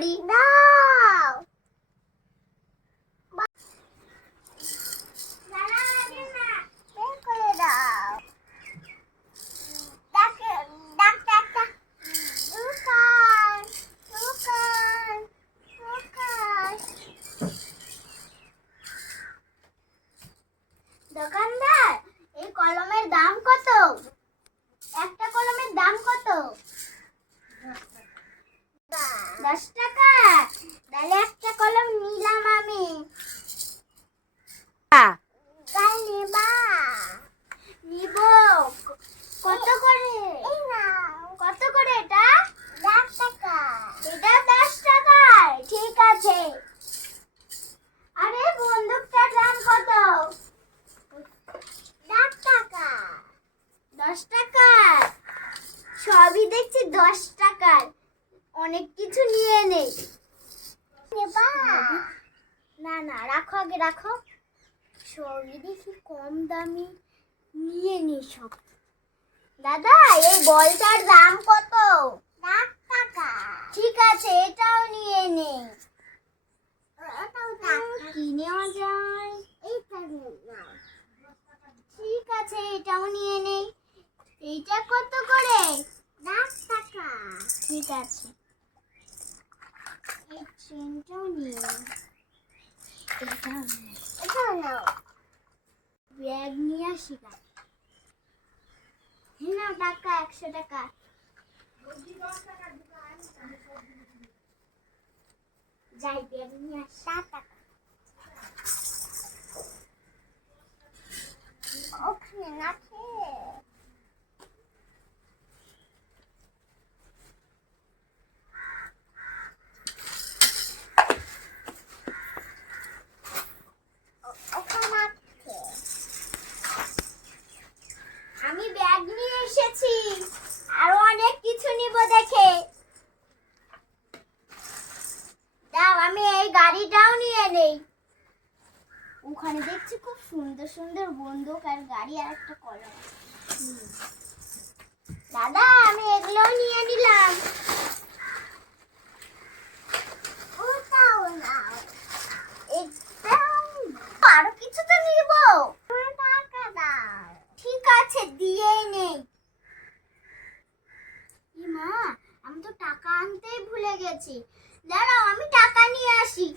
Cody. No! দশ টাকা? তাহলে একটা কলম নিলাম আমি। হ্যাঁ। নিব। কত করে? কত করে এটা? দশ টাকা। এটা দশ টাকা। ঠিক আছে। আরে বন্দুকটার দাম কত? দশ টাকা। দশ টাকা। সবই দেখছি দশ টাকার। অনেক কিছু নিয়ে নেই না না, রাখো আগে, রাখো। সবই দেখি কম দামি নিয়ে নি সব। দাদা, এই বলটার দাম কত? লাখ টাকা। ঠিক আছে, এটাও নিয়ে নে। কি নেওয়া যায় এইটা ঠিক আছে, এটাও নিয়ে নেই এইটা কত করে? লাখ টাকা। ঠিক আছে। নাও টাকা একশো টাকা যাই ব্যাগ নিয়ে ষাট টাকা ওখানে না খেয়ে আমি ব্যাগ নিয়ে এসেছি আরও অনেক কিছু নিব দেখে দাও আমি এই গাড়িটাও নিয়ে নেই। ওখানে দেখছি খুব সুন্দর সুন্দর বন্দুক আর গাড়ি আর একটা কলম। দাদা আমি এগুলোও নিয়ে নিলাম। ওটাও নাও এটাও আরও কিছু তো নিব টাকা দাও। ঠিক আছে দিয়েই নেই। মা আমি তো টাকা আনতেই ভুলে গেছি। দাঁড়াও, আমি টাকা নিয়ে আসি।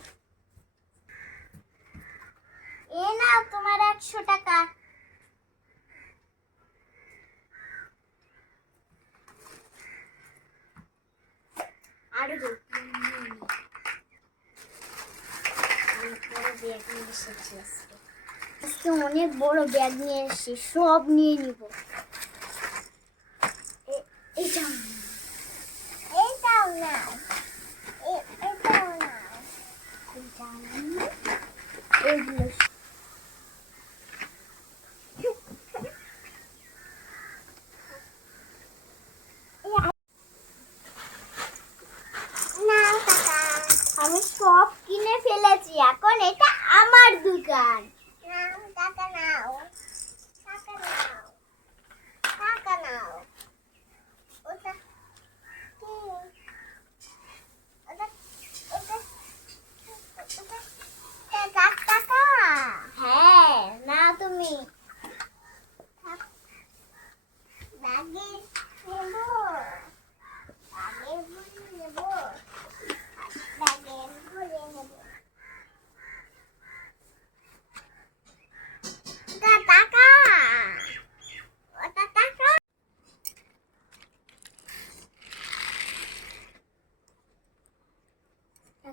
এ নাও তোমার একশো টাকা। আরও আজকে। অনেক বড় ব্যাগ নিয়ে এসেছি, সব নিয়ে নিব। এ- এইটাও নাও। এইটাও নাও এ- এটাও নাও এইটাও নাও। এগুলো সব- নাও টাকা। আমি সব কিনে ফেলেছি এখন এটা আমার দোকান। টাকা নাও। টাকা নাও। টাকা নাও।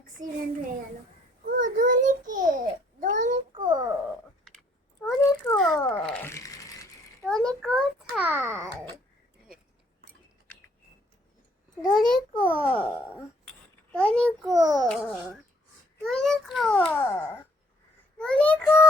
অ্যাক্সিডেন্ট হয়ে গেল ও ধনিকে ধনিকো ধনিকো ধনি কোথায় ধনিকো ধনিকো ধনিকো ধনিকো।